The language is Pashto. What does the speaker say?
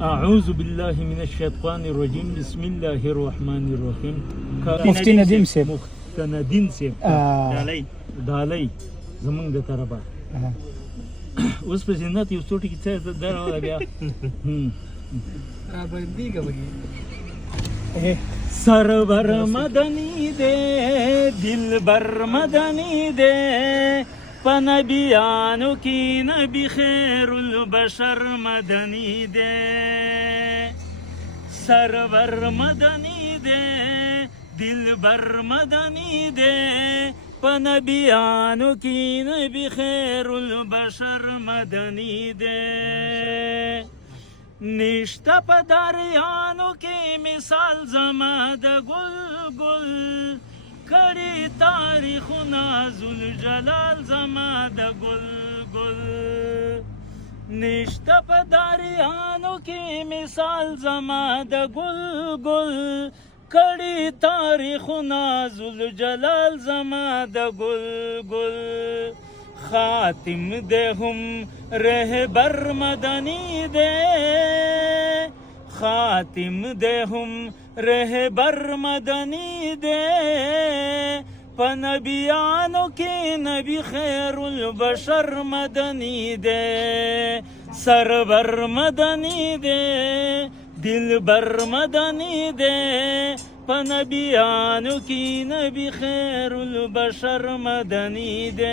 أعوذ بالله من الشيطان الرجيم بسم الله الرحمن الرحيم مفتي ندیم صاحب ندیم صاحب ډالۍ زمونږ د طرفه اوس په زینت یو څو ټکي څه درنه بیا سرور مدنی دے دلبر مدنی دے پنبیانو کی نبی خیر البشر مدنی دے سرور مدنی دے دلبر مدنی دے پنبیانو کی نبی خیر البشر مدنی دے نشتا پا داریانو کی مثال زما د گل گل کڑی تاریخنا ذوالجلال زما د گل گل نشتا پا داریانو کی مثال زما د گل گل کڑی تاریخنا ذوالجلال زما د گل گل خاتم دے ہم رہبر مدنی دے خاتم دے ہم رہبر مدنی دے پنبیانو کی نبی خیر البشر مدنی دے سرور مدنی دے دلبر مدنی دے پنبیانو کی نبی خیر البشر مدنی دے